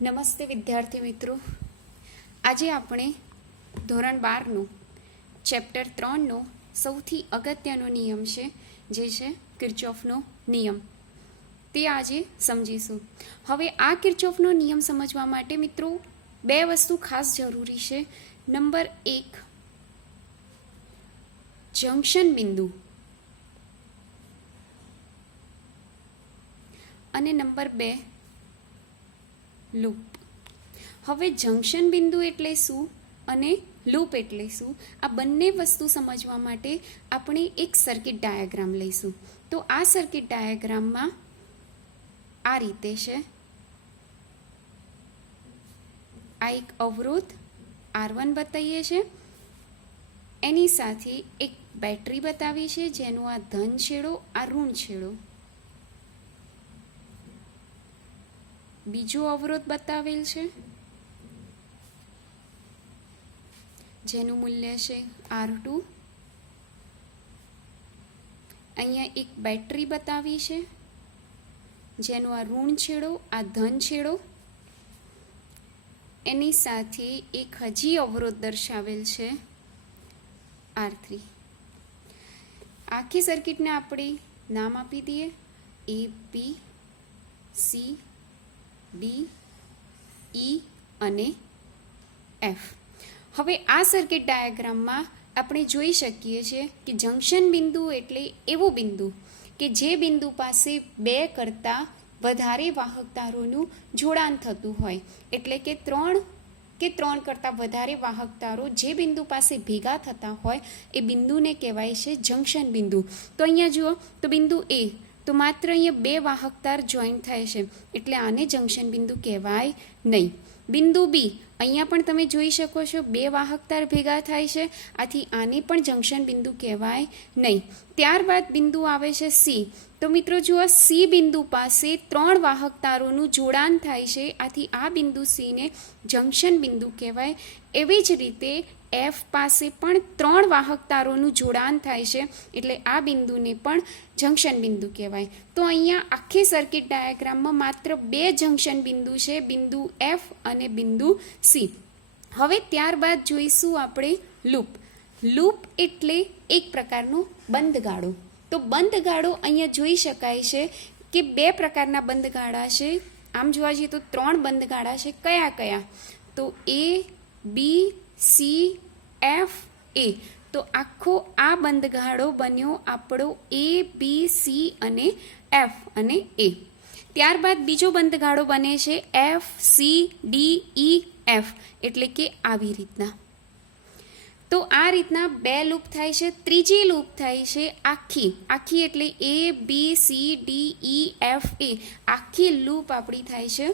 નમસ્તે વિદ્યાર્થી મિત્રો, આજે આપણે ધોરણ 12નું ચેપ્ટર 3નો સૌથી અગત્યનો નિયમ છે, જે છે કિર્ચોફનો નિયમ. તે આજે સમજીશું. હવે આ કિર્ચોફનો નિયમ સમજવા માટે મિત્રો બે વસ્તુ ખાસ જરૂરી છે. નંબર 1, જંક્શન બિંદુ, અને નંબર 2, લૂપ. હવે જંક્શન બિંદુ એટલે શું અને લૂપ એટલે શું, આ બંને વસ્તુ સમજવા માટે આપણે એક સર્કિટ ડાયાગ્રામ લઈશું. તો આ સર્કિટ ડાયાગ્રામમાં આ રીતે છે. આ એક અવરોધ R1 બતાવીએ છે, એની સાથે એક બેટરી બતાવી છે, જેનો આ ધન છેડો, આ ઋણ છેડો. બીજો અવરોધ બતાવેલ છે, જેનું મૂલ્ય છે R2. અહીંયા એક બેટરી બતાવી છે, જેનો આ ઋણ છેડો, આ ધન છેડો. એની સાથે એક હજી અવરોધ દર્શાવેલ છે R3. આખી સર્કિટને આપણે નામ આપી દઈએ A, B, C, D, E અને F. હવે આ સર્કિટ ડાયાગ્રામમાં આપણે જોઈ શકીએ છીએ કે જંક્શન બિંદુ એટલે એવો બિંદુ કે જે બિંદુ પાસે 2 કરતાં વધારે વાહક તારોનું જોડાણ થતું હોય, એટલે કે 3 કરતાં વધારે વાહક તારો જે બિંદુ પાસે ભેગા થતા હોય એ બિંદુને કહેવાય છે જંક્શન બિંદુ. તો અહીંયા જુઓ, તો બિંદુ A, તો માત્ર અહીંયા 2 વાહક તાર જોઈન્ટ થાય છે, એટલે આને જંક્શન બિંદુ કહેવાય નહીં. બિંદુ બી, અહીંયા પણ તમે જોઈ શકો છો 2 વાહક તાર ભેગા થાય છે, આથી આને પણ જંક્શન બિંદુ કહેવાય નહીં. ત્યારબાદ બિંદુ આવે છે સી. તો મિત્રો જુઓ, સી બિંદુ પાસે 3 વાહક તારોનું જોડાણ થાય છે, આથી આ બિંદુ સીને જંક્શન બિંદુ કહેવાય. એવી જ રીતે એફ પાસે પણ 3 વાહક તારોનું જોડાણ થાય છે, એટલે આ બિંદુને પણ જંક્શન બિંદુ કહેવાય. તો અહીંયા આખી સર્કિટ ડાયાગ્રામમાં માત્ર 2 જંક્શન બિંદુ છે, બિંદુ એફ અને બિંદુ સી. હવે ત્યારબાદ જોઈશું આપણે લૂપ. લૂપ એટલે એક પ્રકારનો બંધગાળો. તો બંધગાળો અહીંયા જોઈ શકાય છે કે 2 પ્રકારના બંધગાળા છે. આમ જોવા જઈએ તો 3 બંધગાળા છે. કયા કયા? તો A, B, C, F, A. તો આખો આ બંધગાળો બન્યો આપણો A, B, C અને F અને A. ત્યારબાદ બીજો બંધગાળો બને છે F, C, D, E, F, એટલે કે આવી રીતના. તો આ રીતના 2 લૂપ થાય છે. ત્રીજી લૂપ થાય છે આખી એટલે A, B, C, D, E, F, A. આખી લૂપ આપણી થાય છે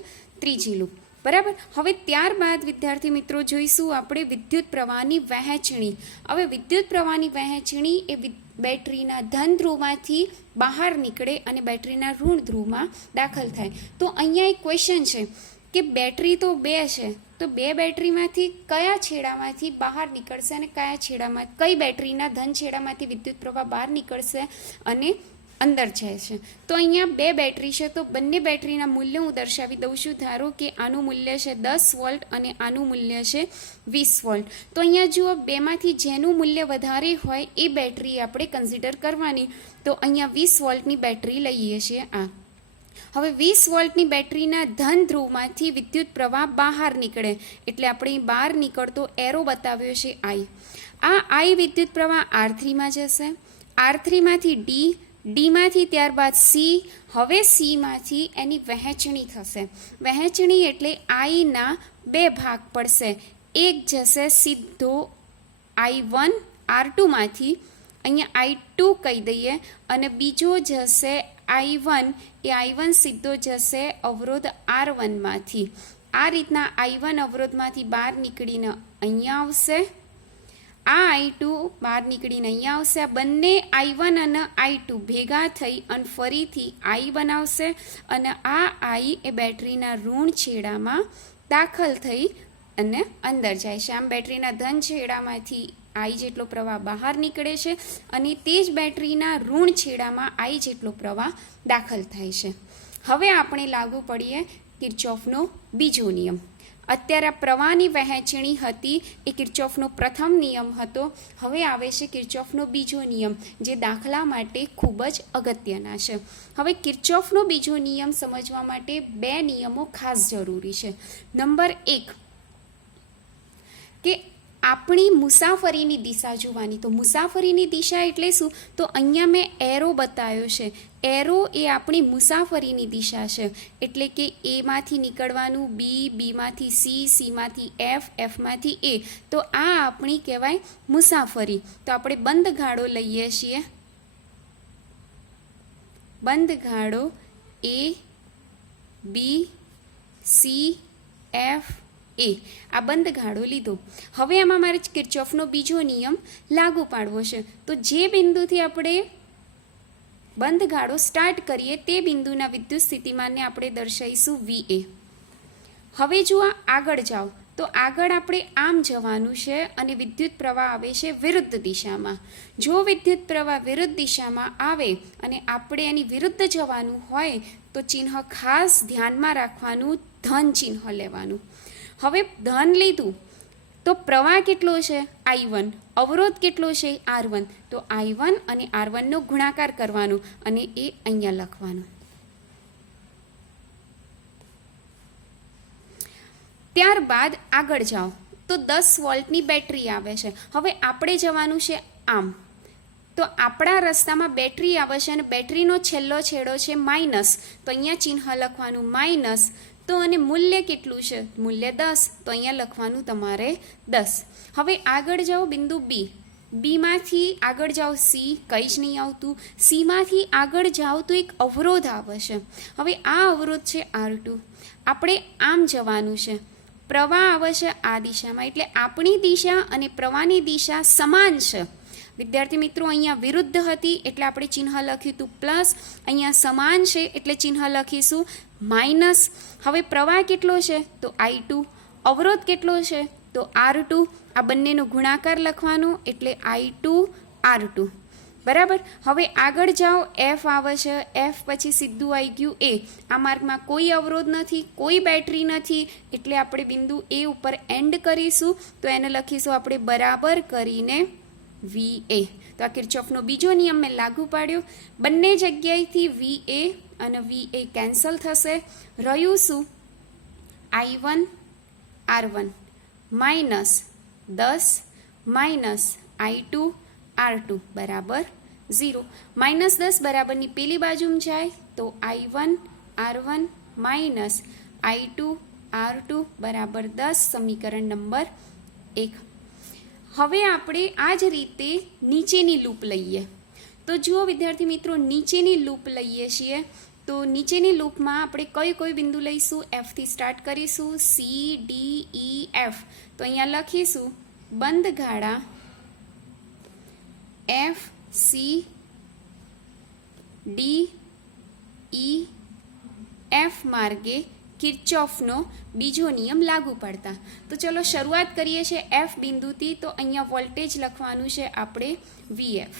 ત્રીજી લૂપ. બરાબર. હવે ત્યારબાદ વિદ્યાર્થી મિત્રો જોઈશું આપણે વિદ્યુત પ્રવાહની વહેંચણી. હવે વિદ્યુત પ્રવાહની વહેંચણી એ બેટરીના ધન ધ્રુવમાંથી બહાર નીકળે અને બેટરીના ઋણ ધ્રુવમાં દાખલ થાય. તો અહીંયા એક ક્વેશ્ચન છે કે બેટરી તો 2 છે, તો 2 બેટરીમાંથી કયા છેડામાંથી બહાર નીકળશે અને કઈ બેટરીના ધન છેડામાંથી વિદ્યુત પ્રવાહ બહાર નીકળશે અને અંદર જાય છે. તો અહીંયા 2 બેટરી છે, તો બંને બેટરીના મૂલ્ય હું દર્શાવી દઉં છું. ધારો કે આનું મૂલ્ય છે 10 વોલ્ટ અને આનું મૂલ્ય છે 20 વોલ્ટ. તો અહીંયા જુઓ, 2માંથી જેનું મૂલ્ય વધારે હોય એ બેટરી આપણે કન્સિડર કરવાની. તો અહીંયા 20 વોલ્ટની બેટરી લઈએ છીએ. હવે 20 વોલ્ટની બેટરીના ધન ધ્રુવમાંથી વિદ્યુત પ્રવાહ બહાર નીકળે, એટલે આપણે બહાર નીકળતો એરો બતાવ્યો છે I. આ I વિદ્યુત પ્રવાહ R3માં જશે, R3માંથી ડીમાંથી ત્યારબાદ સી. હવે સીમાંથી એની વહેંચણી થશે. વહેંચણી એટલે આઈના 2 ભાગ પડશે. એક જશે સીધો I1 R2માંથી, અહીંયા I2 કહી દઈએ, અને બીજો જશે I1, એ I1 સીધો જશે અવરોધ R1માંથી. આ રીતના I1 અવરોધમાંથી બહાર નીકળીને અહીંયા આવશે. આ I2 બહાર નીકળીને અહીંયા આવશે. આ બંને I1 અને I2 ભેગા થઈ અને ફરીથી I બનાવશે, અને આ I એ બેટરીના ઋણ છેડામાં દાખલ થઈ અને અંદર જાય છે. આમ બેટરીના ધન છેડામાંથી I જેટલો પ્રવાહ બહાર નીકળે છે અને તે જ બેટરીના ઋણ છેડામાં I જેટલો પ્રવાહ દાખલ થાય છે. હવે આપણે લાગુ પડીએ કિર્ચોફનો બીજો નિયમ. અત્યારે આ પ્રવાહની વહેંચણી હતી એ કિર્ચોફનો પ્રથમ નિયમ હતો. હવે આવે છે કિર્ચોફનો બીજો નિયમ, જે દાખલા માટે ખૂબ જ અગત્યના છે. હવે કિર્ચોફનો બીજો નિયમ સમજવા માટે બે નિયમો ખાસ જરૂરી છે. નંબર 1 કે આપણી મુસાફરીની દિશા જોવાની. તો મુસાફરીની દિશા એટલે શું? તો અહીંયા મેં એરો બતાવ્યો છે. એરો એ આપણી મુસાફરીની દિશા છે. એટલે કે એમાંથી નીકળવાનું બી, બીમાંથી સી, સીમાંથી એફ, એફમાંથી એ. તો આ આપણી કહેવાય મુસાફરી. તો આપણે બંધ ગાળો લઈએ છીએ. બંધ ગાળો એ, બી, સી, એફ, એ. આ બંધ ગાળો લીધો. હવે આમાં મારે કિર્ચોફનો બીજો નિયમ લાગુ પાડવો છે. તો જે બિંદુથી આપણે બંધ ગાળો સ્ટાર્ટ કરીએ તે બિંદુના વિદ્યુત સ્થિતિમાનને આપણે દર્શાવીશું VA. હવે જો આગળ જાઓ તો આગળ આપણે આમ જવાનું છે અને વિદ્યુત પ્રવાહ આવે છે વિરુદ્ધ દિશામાં. જો વિદ્યુત પ્રવાહ વિરુદ્ધ દિશામાં આવે અને આપણે એની વિરુદ્ધ જવાનું હોય તો ચિહ્ન ખાસ ધ્યાનમાં રાખવાનું, ધન ચિહ્ન લેવાનું. હવે ધન લીધું તો પ્રવાહ કેટલો છે? I1. અવરોધ કેટલો છે? R1. તો I1 અને R1 નો ગુણાકાર કરવાનો અને એ અહીંયા લખવાનું. ત્યારબાદ આગળ જાઓ તો 10 વોલ્ટની બેટરી આવે છે. હવે આપણે જવાનું છે આમ. તો આપણા રસ્તામાં બેટરી આવે છે અને બેટરીનો છેલ્લો છેડો છે માઇનસ. તો અહીંયા ચિહ્ન લખવાનું માઇનસ. તો અને મૂલ્ય કેટલું છે? મૂલ્ય 10. તો અહીંયા લખવાનું તમારે 10. હવે આગળ જાઓ બિંદુ બી. બીમાંથી આગળ જાઓ સી, કંઈ જ નહીં આવતું. સીમાંથી આગળ જાઓ તો એક અવરોધ આવે છે. હવે આ અવરોધ છે R2. આપણે આમ જવાનું છે. પ્રવાહ આવે છે આ દિશામાં. એટલે આપણી દિશા અને પ્રવાહની દિશા સમાન છે. વિદ્યાર્થી મિત્રો, અહીંયા વિરુદ્ધ હતી એટલે આપણે ચિહ્ન લખ્યું હતું પ્લસ. અહીંયા સમાન છે એટલે ચિહ્ન લખીશું માઇનસ. હવે પ્રવાહ કેટલો છે? તો I2. અવરોધ કેટલો છે? તો R2. આ બંનેનો ગુણાકાર લખવાનો એટલે I2 R2. બરાબર. હવે આગળ જાઓ, એફ આવે છે. એફ પછી સીધું આવી ગયું એ. આ માર્ગમાં કોઈ અવરોધ નથી, કોઈ બેટરી નથી, એટલે આપણે બિંદુ એ ઉપર એન્ડ કરીશું. તો એને લખીશું આપણે બરાબર કરીને VA. તો આ કિર્ચોફનો બીજો નિયમ મેં લાગુ પાડ્યો. બંને જગ્યાએથી VA અને VA કેન્સલ થશે. રહ્યું શું? I1 R1 minus 10 minus I2 R2 બરાબર 0. -10 બરાબરની પેલી બાજુમાં જાય તો I1 R1 minus I2 R2 બરાબર 10. સમીકરણ નંબર 1. હવે આપણે આ જ રીતે નીચેની લૂપ લઈએ. તો જુઓ વિદ્યાર્થી મિત્રો, નીચેની લૂપ લઈએ છીએ. તો નીચેની લૂપમાં આપણે કઈ બિંદુ લઈશું? એફથી સ્ટાર્ટ કરીશું. CDEF. તો અહીંયા લખીશું બંધ ગાળા FCDEF માર્ગે કિર્ચોફનો બીજો નિયમ લાગુ પડતા. તો ચલો શરૂઆત કરીએ છીએ એફ બિંદુથી. તો અહીંયા વોલ્ટેજ લખવાનું છે આપણે VF.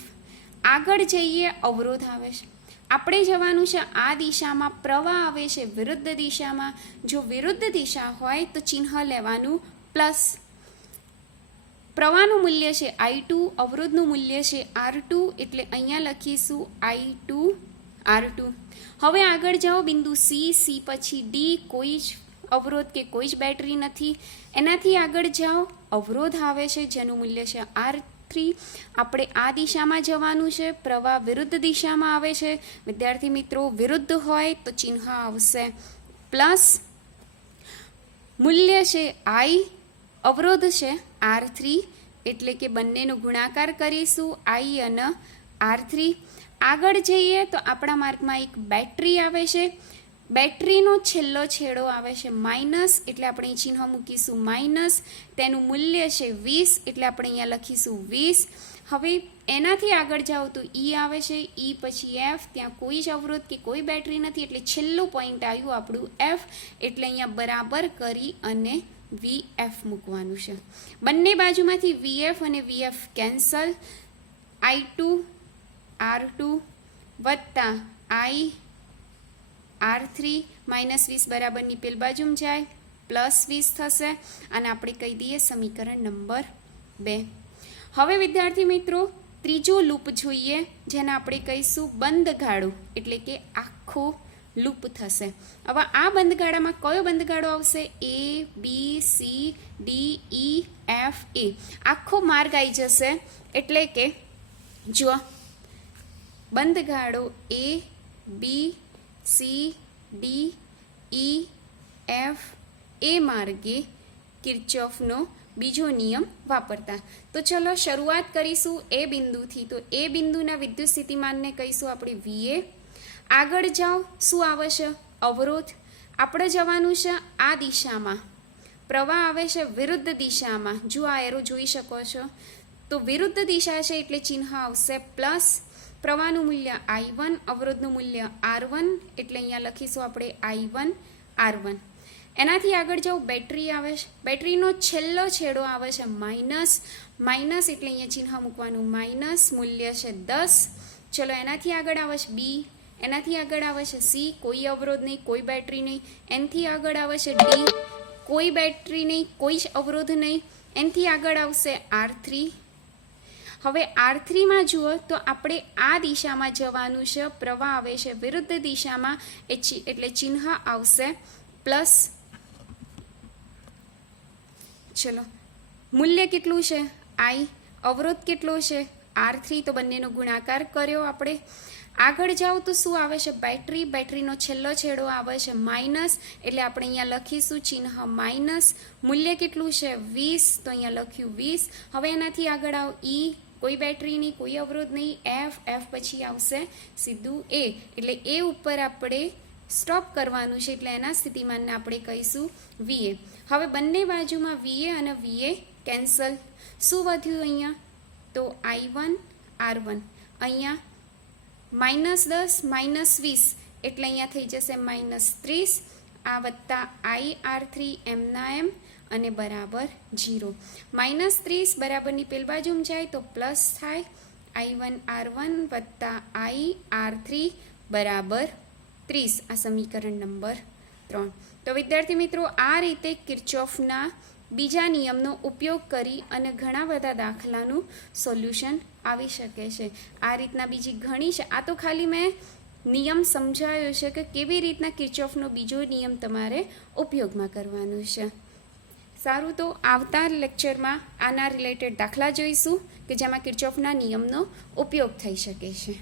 આગળ જઈએ, અવરોધ આવે છે. આપણે જવાનું છે આ દિશામાં. પ્રવાહ આવે છે વિરુદ્ધ દિશામાં. જો વિરુદ્ધ દિશા હોય તો ચિહ્ન લેવાનું પ્લસ. પ્રવાહનું મૂલ્ય છે I2, અવરોધનું મૂલ્ય છે R2, એટલે અહીંયા લખીશું I2 R2. હવે આગળ જાઓ બિંદુ સી. સી પછી ડી. કોઈ જ અવરોધ કે કોઈ જ બેટરી નથી. એનાથી આગળ જાઓ, અવરોધ આવે છે જેનું મૂલ્ય છે R3. આપણે આ દિશામાં જવાનું છે. પ્રવાહ વિરુદ્ધ દિશામાં આવે છે. વિદ્યાર્થી મિત્રો, વિરુદ્ધ હોય તો ચિહ્ન આવશે પ્લસ. મૂલ્ય છે I. અવરોધ છે R3. એટલે કે બંનેનો ગુણાકાર કરીશું I અને R3. આગળ જઈએ તો આપણા માર્ગમાં એક બેટરી આવે છે. બેટરીનો છેલ્લો છેડો આવે છે માઇનસ. એટલે આપણે ચિહ્ન મૂકીશું માઇનસ. તેનું મૂલ્ય છે 20. એટલે આપણે અહીંયા લખીશું 20. હવે એનાથી આગળ જાઓ તો E આવે છે. E પછી F. ત્યાં કોઈ જ અવરોધ કે કોઈ બેટરી નથી. એટલે છેલ્લું પોઈન્ટ આવ્યું આપણું F. એટલે અહીંયા બરાબર કરી અને VF મૂકવાનું છે. બંને બાજુમાંથી VF અને VF કેન્સલ. I2 R2 વત્તા I R3 -20 બરાબરની પેલ બાજુમાં જાય +20 થશે અને આપણે કહી દઈએ સમીકરણ નંબર 2. હવે વિદ્યાર્થી મિત્રો ત્રીજો લૂપ જોઈએ, જેને આપણે કહીશું બંધગાળો, એટલે કે આખો લૂપ થશે. હવે આ બંધગાળામાં કયો બંધગાળો આવશે? ABCDEFA આખો માર્ગ આવી જશે. એટલે કે જો બંધગાળો ABCDEFA માર્ગે કિર્ચોફનો બીજો નિયમ વાપરતા. તો ચલો શરૂઆત કરીશું એ બિંદુથી. તો એ બિંદુના વિદ્યુત સ્થિતિમાનને કહીશું આપણે VA. આગળ જાઓ, શું આવે છે? અવરોધ. આપણે જવાનું છે આ દિશામાં, પ્રવાહ આવે છે વિરુદ્ધ દિશામાં. જો આ એરો જોઈ શકો છો, તો વિરુદ્ધ દિશા છે એટલે ચિહ્ન આવશે પ્લસ. પ્રવાહનું મૂલ્ય I1, અવરોધનું મૂલ્ય R1, એટલે અહીંયા લખીશું આપણે I1 R1. એનાથી આગળ જાઓ, બેટરી આવે છે. બેટરીનો છેલ્લો છેડો આવે છે માઇનસ. માઇનસ એટલે અહીંયા ચિહ્ન મૂકવાનું માઇનસ, મૂલ્ય છે 10. ચલો એનાથી આગળ આવે છે B, એનાથી આગળ આવે છે C, કોઈ અવરોધ નહીં, કોઈ બેટરી નહીં. એનાથી આગળ આવે છે D, કોઈ બેટરી નહીં, કોઈ જ અવરોધ નહીં. એનાથી આગળ આવશે R3. હવે R3માં જુઓ તો આપણે આ દિશામાં જવાનું છે, પ્રવાહ આવે છે વિરુદ્ધ દિશામાં, એટલે ચિહ્ન આવશે પ્લસ. ચલો મૂલ્ય કેટલું છે? I. અવરોધ કેટલો છે? R3. તો બંનેનો ગુણાકાર કર્યો આપણે. આગળ જાઓ તો શું આવે છે? બેટરી. બેટરીનો છેલ્લો છેડો આવે છે માઇનસ, એટલે આપણે અહીંયા લખીશું ચિહ્ન માઇનસ. મૂલ્ય કેટલું છે? 20. તો અહીંયા લખ્યું 20. હવે એનાથી આગળ આવો E, કોઈ બેટરી નહીં, કોઈ અવરોધ નહીં. F પછી આવશે સીધું A, એટલે એ ઉપર આપણે સ્ટોપ કરવાનું છે, એટલે એના સ્થિતિમાનને આપણે કહીશું VA. હવે બંને બાજુમાં VA અને VA કેન્સલ. શું વધ્યું અહીંયા? તો I1 R1. અહીંયા -10 -20 એટલે અહીંયા થઈ જશે -30. આ વત્તા I R3 એમના એમ અને બરાબર 0. -30 બરાબરની પેલ બાજુમાં જાય તો પ્લસ થાય. I1 R1 વત્તા I R3 બરાબર 30. આ સમીકરણ નંબર 3. તો વિદ્યાર્થી મિત્રો આ રીતે કિર્ચોફના બીજા નિયમનો ઉપયોગ કરી અને ઘણા બધા દાખલાનું સોલ્યુશન આવી શકે છે. આ રીતના બીજી ઘણી છે. આ તો ખાલી મેં નિયમ સમજાયો છે કે કેવી રીતના કિર્ચોફનો બીજો નિયમ તમારે ઉપયોગમાં કરવાનું છે. સારું, તો આવતા લેક્ચરમાં આના રિલેટેડ દાખલા જોઈશું કે જેમાં કિર્ચોફના નિયમનો ઉપયોગ થઈ શકે છે.